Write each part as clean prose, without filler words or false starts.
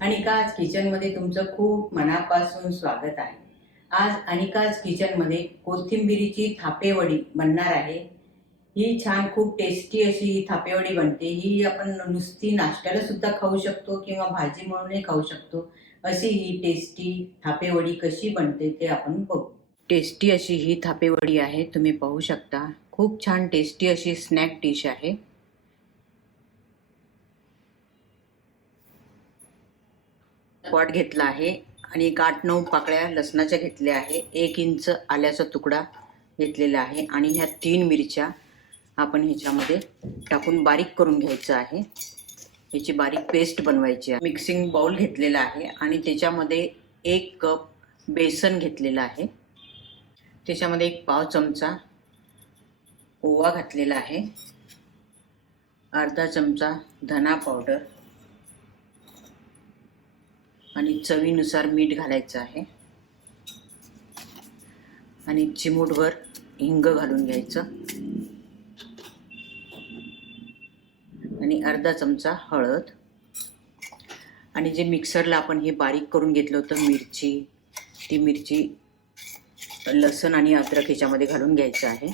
अनिकाज किचनमध्ये तुमचं खूप मनापासून स्वागत आहे। आज अनिकाज किचनमध्ये कोथिंबिरीची थापेवडी बनणार आहे। ही छान खूप टेस्टी अशी ही थापेवडी बनते। ही आपण नुसती नाश्त्याला सुद्धा खाऊ शकतो किंवा भाजी म्हणूनही खाऊ शकतो। अशी ही टेस्टी थापेवडी कशी बनते ते आपण बघू। टेस्टी अशी ही थापेवडी आहे, तुम्ही पाहू शकता। खूप छान टेस्टी अशी स्नॅक डिश आहे। पॉट घेतला आहे आणि 8-9 पाकळ्या लसणाच्या घेतल्या आहे। 1 इंच आल्याचा तुकडा घेतलेला आहे आणि ह्या 3 मिरच्या आपण ह्याच्यामध्ये टाकून बारीक करून घ्यायचं आहे। ह्याची बारीक पेस्ट बनवायची आहे। मिक्सिंग बाउल घेतलेला आहे आणि त्याच्यामध्ये 1 कप बेसन घेतलेला आहे। त्याच्यामध्ये 1 पाव चमचा ओवा घातलेला आहे, अर्धा चमचा धना पावडर आणि चवीनुसार मीठ घालायचं आहे आणि चिमूटभर हिंग घालून घ्यायचं आणि अर्धा चमचा हळद आणि जे मिक्सरला आपण हे बारीक करून घेतलं होतं मिरची, ती मिरची लसूण आणि अद्रक ह्याच्यामध्ये घालून घ्यायचं आहे।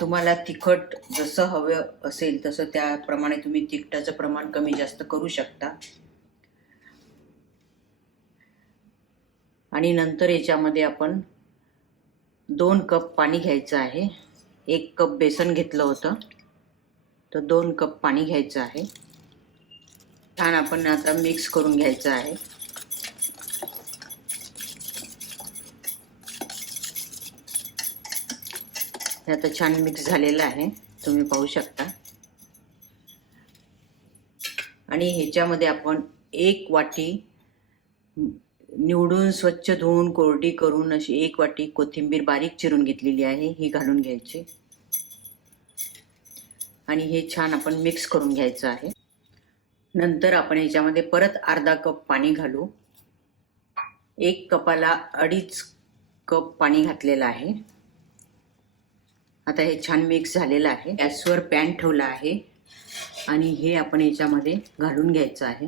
तुम्हाला तिखट जसं हवं असेल तसं त्याप्रमाणे तुम्ही तिखटाचं प्रमाण कमी जास्त करू शकता। आणि नंतर याच्यामध्ये आपण 2 कप पाणी घ्यायचं आहे। 1 कप बेसन घेतलं होतं तर 2 कप पाणी घ्यायचं आहे। छान आपण आता मिक्स करून घ्यायचं आहे। हे आता छान मिक्स झालेलं आहे, तुम्ही पाहू शकता। आणि ह्याच्यामध्ये आपण 1 वाटी निवडून स्वच्छ धुवून कोरडी करून अशी 1 वाटी कोथिंबीर बारीक चिरून घेतलेली आहे, ही घालून घ्यायची आणि हे छान आपण मिक्स करून घ्यायचं आहे। नंतर आपण ह्याच्यामध्ये परत अर्धा कप पाणी घालू। 1 कपाला 2.5 कप पाणी घातलेलं आहे। आता हे छान मिक्स झालेलं आहे। गॅसवर पॅन ठेवला आहे आणि हे आपण याच्यामध्ये घालून घ्यायचं आहे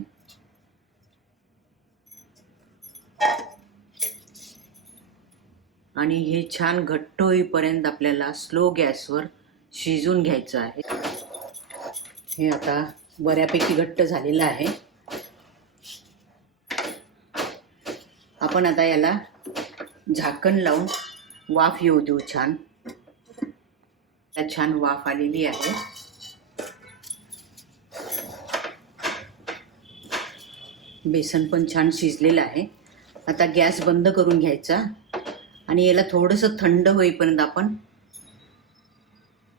आणि हे छान घट्ट होईपर्यंत आपल्याला स्लो गॅसवर शिजून घ्यायचं आहे। हे आता बऱ्यापैकी घट्ट झालेलं आहे। आपण आता याला झाकण लावून वाफ येऊ देऊ। छान वाफ आलेली आहे। बेसन पण छान शिजलेलं आहे। आता गॅस बंद करून घ्यायचा आणि याला थोडंसं थंड होईपर्यंत आपण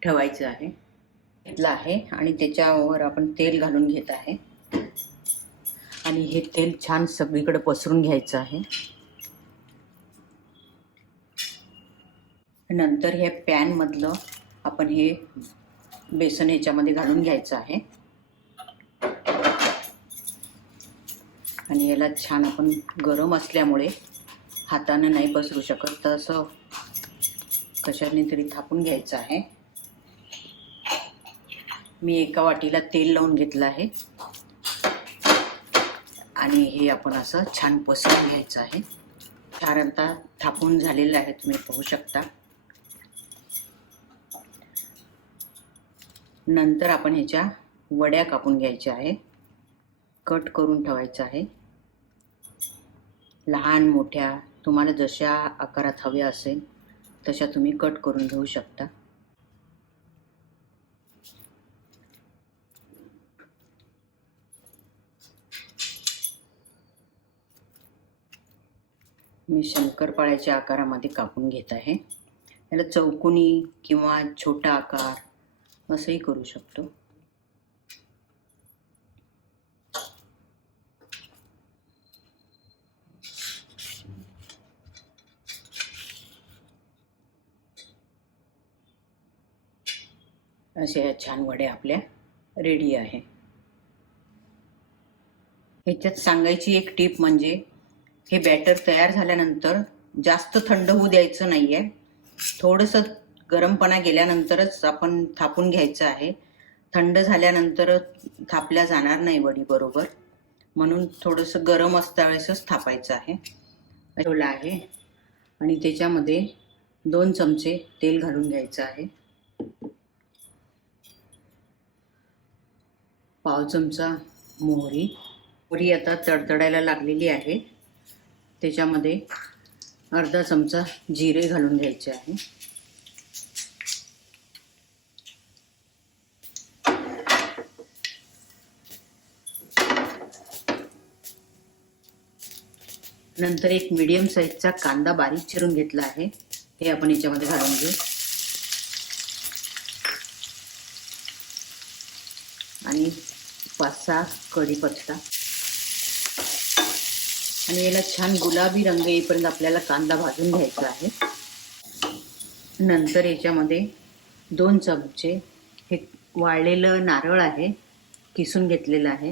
ठेवायचं आहे। घेतलं आहे आणि त्याच्यावर आपण तेल घालून घेत आहे आणि हे तेल छान सगळीकडे पसरून घ्यायचं आहे। नंतर हे पॅन मधलं आपण हे बेसन याच्यामध्ये घालून घ्यायचं आहे आणि याला छान आपण गरम असल्यामुळे हाताने नाही पसरू शकत, तर असं कशाने तरी थापून घ्यायचं आहे। मी एका वाटीला तेल लावून घेतलं आहे आणि हे आपण असं छान पसरून घ्यायचं आहे। छान आता थापून झालेलं आहे, तुम्ही पाहू शकता। नंतर आपण ह्याच्या वड्या कापून घ्यायच्या आहे, कट करून ठेवायचं आहे। लहान मोठ्या तुम्हाला जशा आकारात हव्या असेल तशा तुम्ही कट करून घेऊ शकता। मी शंकरपाळ्याच्या आकारामध्ये कापून घेत आहे। याला चौकोनी किंवा छोटा आकार असंही करू शकतो। अशा छान वड्या आपल्या रेडी आहे। ह्याच्यात सांगायची एक टिप म्हणजे हे बॅटर तयार झाल्यानंतर जास्त थंड होऊ द्यायचं नाहीये। थोडंसं गरमपणा गेल्यानंतरच आपण थापून घ्यायचं आहे, थंड झाल्यानंतर थापल्या जाणार नाही वडी बरोबर, म्हणून थोडंसं गरम असता वेळेसच थापायचं आहे. ठेवलं आहे आणि त्याच्यामध्ये 2 चमचे तेल घालून घ्यायचं आहे. पाव चमचा मोहरी आता तडतडायला लागलेली आहे. त्याच्यामध्ये अर्धा चमचा जिरे घालून घ्यायचे आहे. नंतर एक मीडियम साईजचा कांदा बारीक चिरून घेतला आहे, हे आपण याच्यामध्ये घालून घेऊ. आणि 5-6 कढीपत्ता आणि याला छान गुलाबी रंग येईपर्यंत आपल्याला कांदा भाजून घ्यायचा आहे. नंतर याच्यामध्ये 2 चमचे हे वाळलेलं नारळ आहे, किसून घेतलेलं आहे,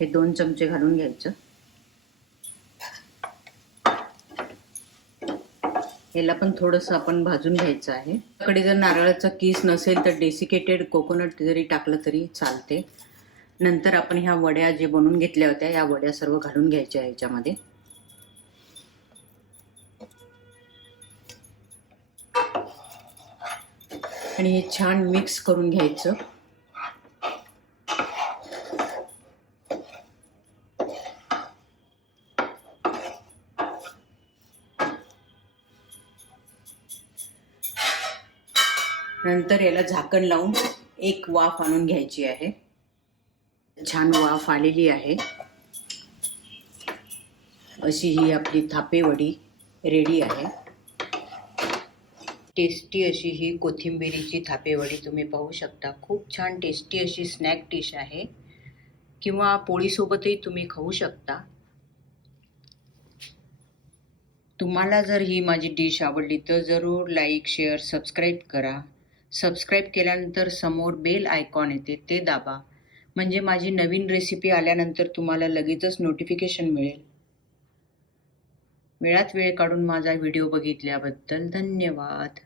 हे 2 चमचे घालून घ्यायचं. याला पण थोडंसं आपण भाजून घ्यायचं आहे. आपल्याकडे जर नारळाचा किस नसेल तर डेसिकेटेड कोकोनट जरी टाकलं तरी चालते. नंतर आपण ह्या वड्या जे बनवून घेतल्या होत्या या वड्या सर्व घालून घ्यायच्या ह्याच्यामध्ये. आणि हे छान मिक्स करून घ्यायचं. नंतर याला झाकण लावून एक वाफ आणून घ्यायची आहे. छान वाफ आलेली आहे. अशी ही आपली थापेवडी रेडी आहे. टेस्टी अशी ही कोथिंबिरीची थापेवडी तुम्ही पाहू शकता. खूप छान टेस्टी अशी स्नॅक डिश आहे, किंवा पोळीसोबतही तुम्ही खाऊ शकता. तुम्हाला जर ही माझी डिश आवडली तर जरूर लाईक, शेअर, सबस्क्राईब करा. सबस्क्राईब केल्यानंतर समोर बेल आयकॉन येते ते दाबा, म्हणजे माझी नवीन रेसिपी आल्यानंतर तुम्हाला लगेचच नोटिफिकेशन मिळेल. वेळात वेळ काढून माझा व्हिडिओ बघितल्याबद्दल धन्यवाद.